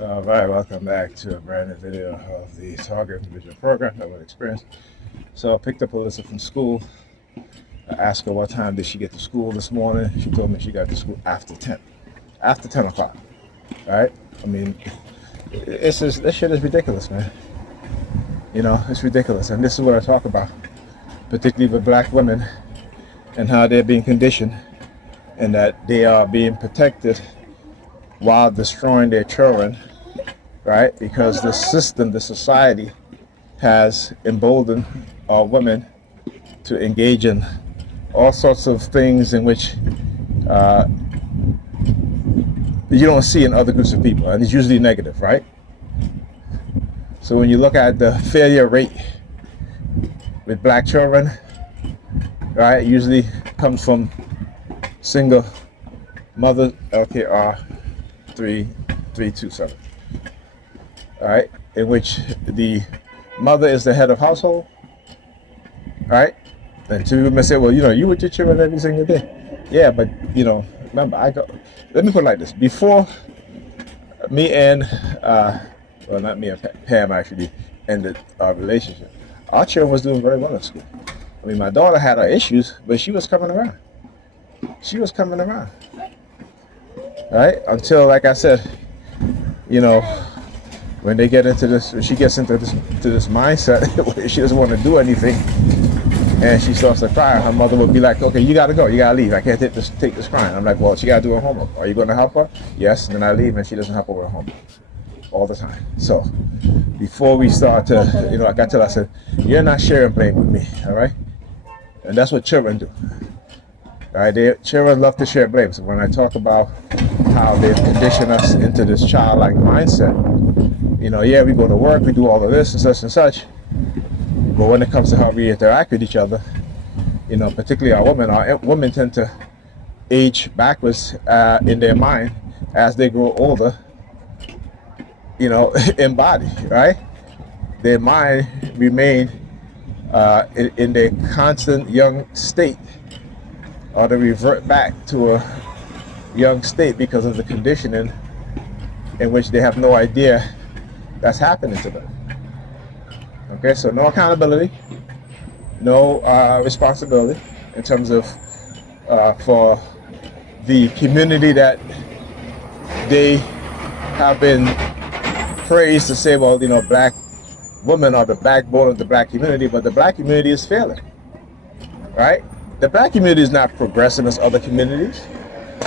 All right, welcome back to a brand new video of the Target Individual Program that would experience. So I picked up Alyssa from school. I asked her what time did she get to school this morning. She told me she got to school after 10. After 10 o'clock. Right? I mean, this shit is ridiculous, man. You know, it's ridiculous. And this is what I talk about, particularly with black women and how they're being conditioned and that they are being protected while destroying their children, right? Because the system, the society has emboldened our women to engage in all sorts of things in which you don't see in other groups of people, and it's usually negative, right? So when you look at the failure rate with black children, right, it usually comes from single mother, LKR 3327, all right, in which the mother is the head of household, right? And two people may say, well, you with your children every single day. Yeah, but remember, let me put it like this. Before me and well, not me and Pam actually ended our relationship, our children was doing very well in school. I mean, my daughter had her issues, but she was coming around. She was coming around. Right? Until, like I said, when they get into this, when she gets into this mindset where she doesn't want to do anything, and she starts to cry, her mother would be like, okay, you gotta go, you gotta leave, I can't take this crying. I'm like, well, she gotta do her homework. Are you gonna help her? Yes. And then I leave and she doesn't help her with her homework all the time. So before we start to, like I tell her, I said, you're not sharing blame with me, all right? And that's what children do. All right, children love to share blame. So when I talk about how they've conditioned us into this childlike mindset, yeah, we go to work, we do all of this and such and such, but when it comes to how we interact with each other, particularly our women tend to age backwards in their mind as they grow older, in body, right? Their mind remain in their constant young state, or they revert back to a young state because of the conditioning in which they have no idea that's happening to them. Okay, so no accountability, no responsibility in terms of for the community that they have been praised to say, well, black women are the backbone of the black community, but the black community is failing, right? The black community is not progressing as other communities.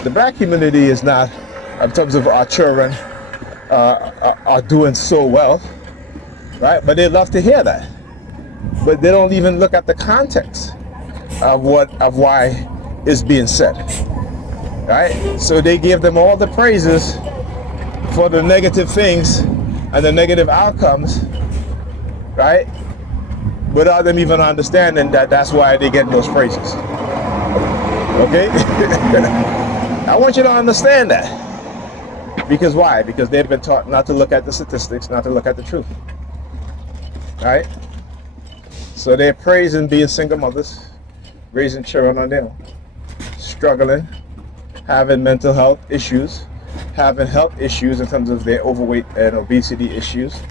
The black community is not, in terms of our children, are doing so well, right? But they love to hear that. But they don't even look at the context of why it's being said, right? So they give them all the praises for the negative things and the negative outcomes, right? Without them even understanding that that's why they get those praises. Okay? I want you to understand that. Because why? Because they've been taught not to look at the statistics, not to look at the truth. Right? So they're praising being single mothers, raising children on their own, struggling, having mental health issues, having health issues in terms of their overweight and obesity issues.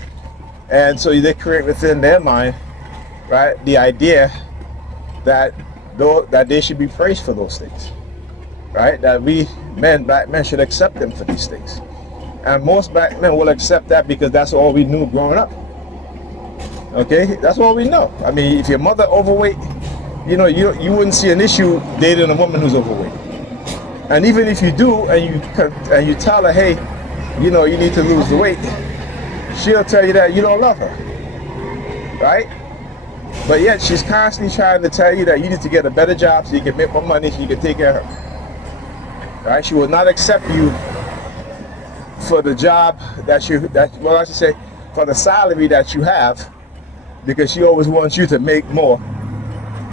And so they create within their mind, right, the idea that they should be praised for those things, right? That we black men should accept them for these things. And most black men will accept that because that's all we knew growing up. Okay, that's all we know. I mean, if your mother overweight, you wouldn't see an issue dating a woman who's overweight. And even if you do, and you tell her, hey, you need to lose the weight, she'll tell you that you don't love her, right? But yet she's constantly trying to tell you that you need to get a better job so you can make more money, so you can take care of her. Right? She will not accept you for the job for the salary that you have, because she always wants you to make more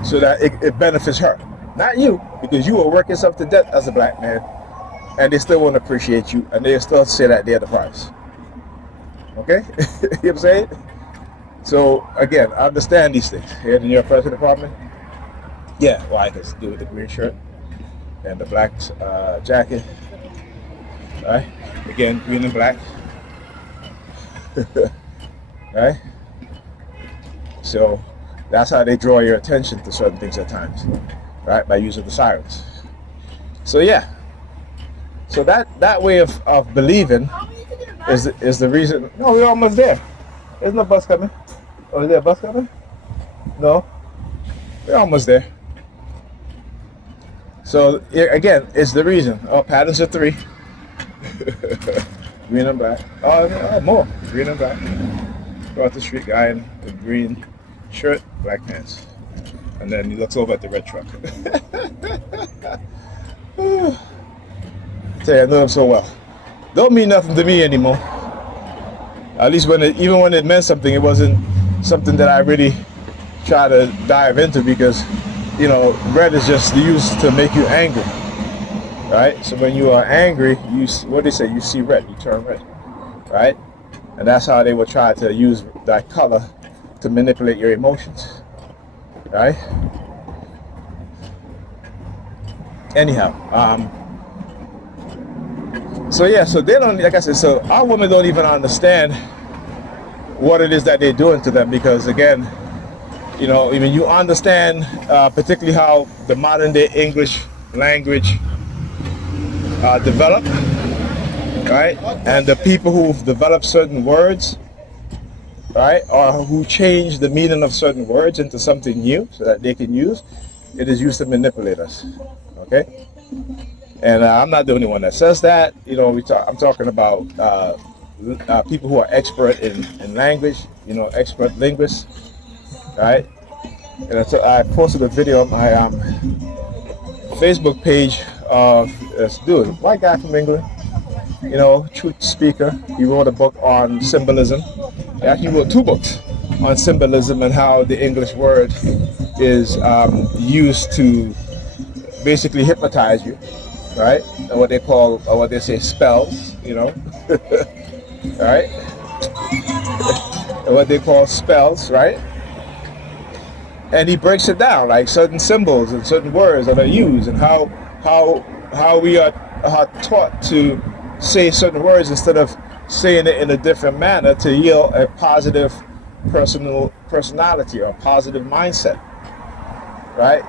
so that it benefits her, not you, because you will work yourself to death as a black man, and they still won't appreciate you, and they still say that they're the price. Okay? You know what I'm saying? So again, I understand these things. Here in your president department, yeah, white has to do with the green shirt and the black jacket. Right? Again, green and black. right? So that's how they draw your attention to certain things at times, right? By using the sirens. So yeah, so that way of believing is the reason. No, we're almost there. There's no bus coming. Oh, is there a bus coming? No, we're almost there. So again, it's the reason. Oh, patterns are 3. Green and black. Oh, more. Green and black. Across the street, guy in the green shirt, black pants. And then he looks over at the red truck. I tell you, I know them so well. Don't mean nothing to me anymore. At least even when it meant something, it wasn't something that I really try to dive into, because, red is just used to make you angry, right? So when you are angry, what they say, you see red, you turn red, right? And that's how they will try to use that color to manipulate your emotions, right? Anyhow, so yeah, so they don't, like I said, so our women don't even understand what it is that they're doing to them, because again, you understand particularly how the modern day English language developed, right? And the people who've developed certain words, right, or who change the meaning of certain words into something new so that they can use, it is used to manipulate us, okay? And I'm not the only one that says that. I'm talking about people who are expert in language, expert linguists, right? And I posted a video on my Facebook page of this dude, white guy from England, truth speaker. He wrote a book on symbolism. He actually wrote 2 books on symbolism and how the English word is used to basically hypnotize you, right? And what they say spells, right? And what they call spells, right? And he breaks it down, like certain symbols and certain words that are used, and how we are taught to say certain words instead of saying it in a different manner to yield a positive personality or a positive mindset, right?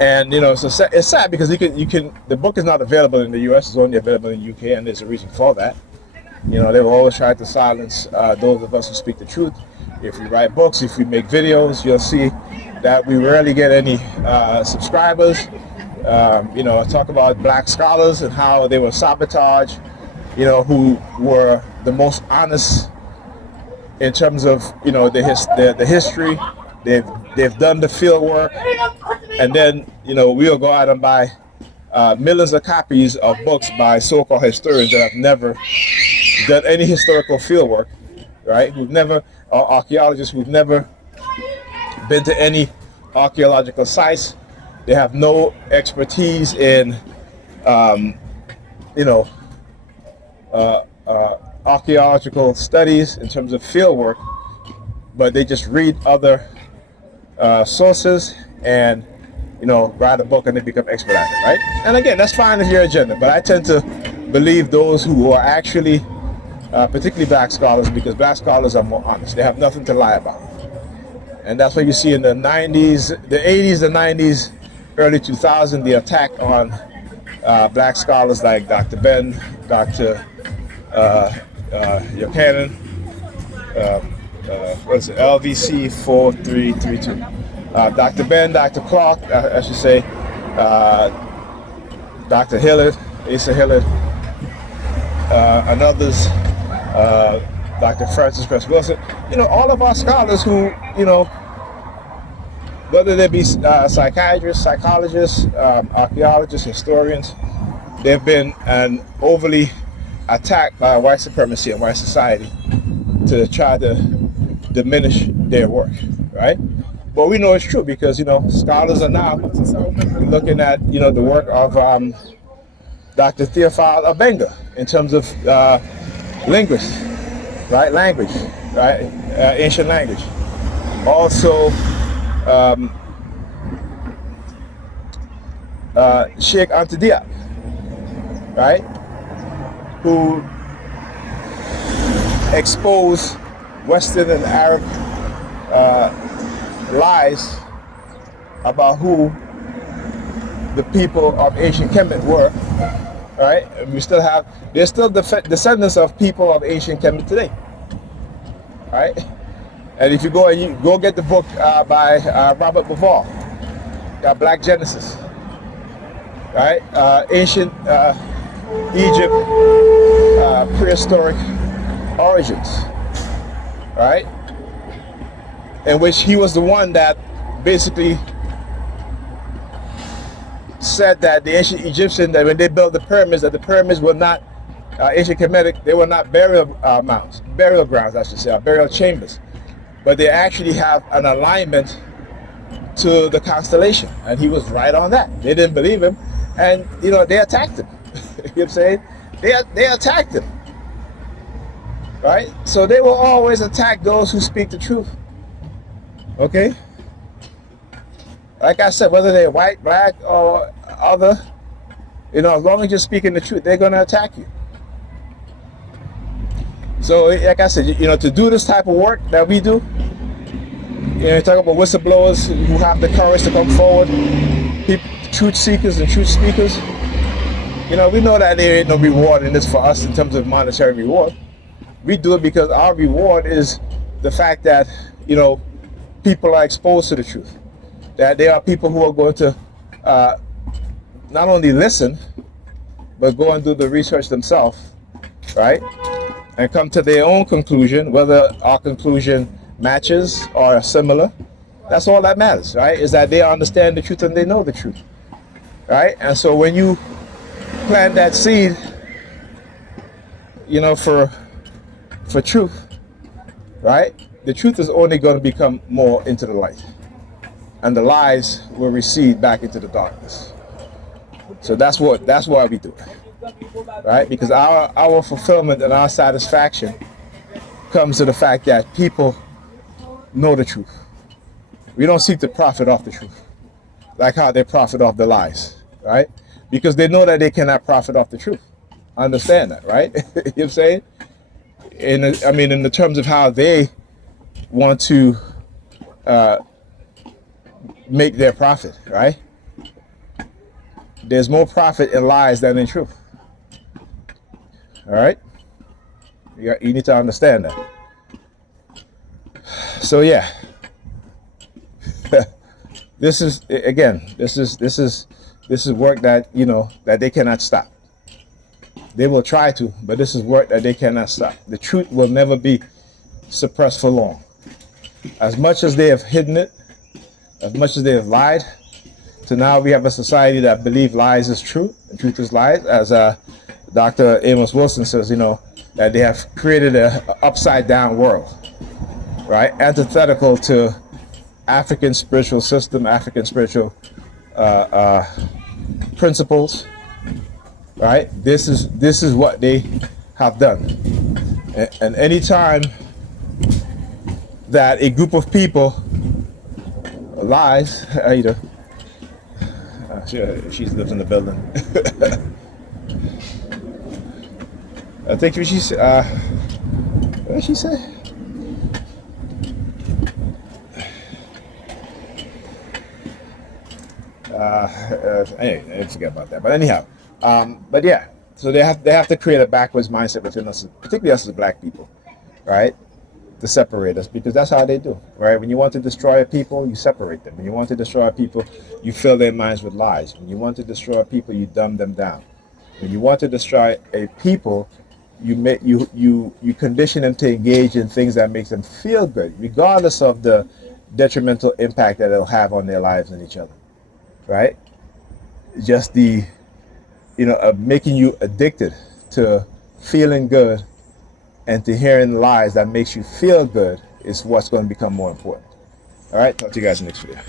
And so it's sad because the book is not available in the U.S. It's only available in the UK, and there's a reason for that. They've always tried to silence those of us who speak the truth. If we write books, if we make videos, you'll see that we rarely get any subscribers. I talk about black scholars and how they were sabotaged, who were the most honest in terms of the history. They've done the field work, and then we'll go out and buy millions of copies of books by so-called historians that have never done any historical field work, right? Or archaeologists who've never been to any archaeological sites. They have no expertise in archaeological studies in terms of field work, but they just read other sources and write a book and they become expert at it, right? And again, that's fine if your agenda, but I tend to believe those who are actually particularly black scholars, because black scholars are more honest. They have nothing to lie about. And that's what you see in the 90s, the 80s, the 90s, early 2000s, the attack on black scholars like Dr. Ben, Dr. Buchanan, what's it, LVC 4332. Dr. Ben, Dr. Clark, I should say, Dr. Hillard, Asa Hillard, and others, Dr. Francis Cress Wilson, all of our scholars who, whether they be psychiatrists, psychologists, archaeologists, historians, they've been overly attacked by white supremacy and white society to try to diminish their work, right? But we know it's true because, scholars are now looking at, the work of Dr. Theophile Abenga in terms of linguists, right? Language, right? Ancient language. Also, Sheikh Anta Diop, right? Who expose Western and Arab lies about who the people of ancient Kemet were, right? And there's still descendants of people of ancient Kemet today, right? And if you go get the book by Robert Bauval, got Black Genesis, right? Ancient Egypt, prehistoric origins, right? In which he was the one that basically said that the ancient Egyptians, that when they built the pyramids, that the pyramids were not ancient Kemetic, they were not burial grounds, I should say, or burial chambers, but they actually have an alignment to the constellation, and he was right on that. They didn't believe him, and they attacked him. You know what I'm saying? They attacked him, right? So they will always attack those who speak the truth. Okay? Like I said, whether they're white, black, or other, as long as you're speaking the truth, they're going to attack you. So, like I said, to do this type of work that we do, you talk about whistleblowers who have the courage to come forward, truth seekers and truth speakers. We know that there ain't no reward in this for us in terms of monetary reward. We do it because our reward is the fact that, people are exposed to the truth. That there are people who are going to not only listen, but go and do the research themselves, right? And come to their own conclusion, whether our conclusion matches or are similar. That's all that matters, right? Is that they understand the truth and they know the truth, right? And so when you plant that seed, for truth, right? The truth is only going to become more into the light, and the lies will recede back into the darkness. So that's why we do it, right? Because our fulfillment and our satisfaction comes to the fact that people know the truth. We don't seek to profit off the truth, like how they profit off the lies, right? Because they know that they cannot profit off the truth. Understand that, right? You know what I'm saying? In the terms of how they want to make their profit, right? There's more profit in lies than in truth. All right? You need to understand that. So yeah, this is work that that they cannot stop. They will try to, but this is work that they cannot stop. The truth will never be suppressed for long. As much as they have hidden it, as much as they have lied, to now we have a society that believes lies is true and truth is lies. As Dr. Amos Wilson says, that they have created an upside down world, right? Antithetical to African spiritual system, African spiritual principles, right? This is what they have done. And any time that a group of people lies, she lives in the building. I think what did she say? I forget about that. But anyhow, but yeah, so they have to create a backwards mindset within us, particularly us as black people, right? To separate us, because that's how they do, right? When you want to destroy a people, you separate them. When you want to destroy a people, you fill their minds with lies. When you want to destroy a people, you dumb them down. When you want to destroy a people, you condition them to engage in things that makes them feel good, regardless of the detrimental impact that it'll have on their lives and each other, right? Just the of making you addicted to feeling good and to hearing lies that makes you feel good is what's going to become more important. All right, talk to you guys in the next video.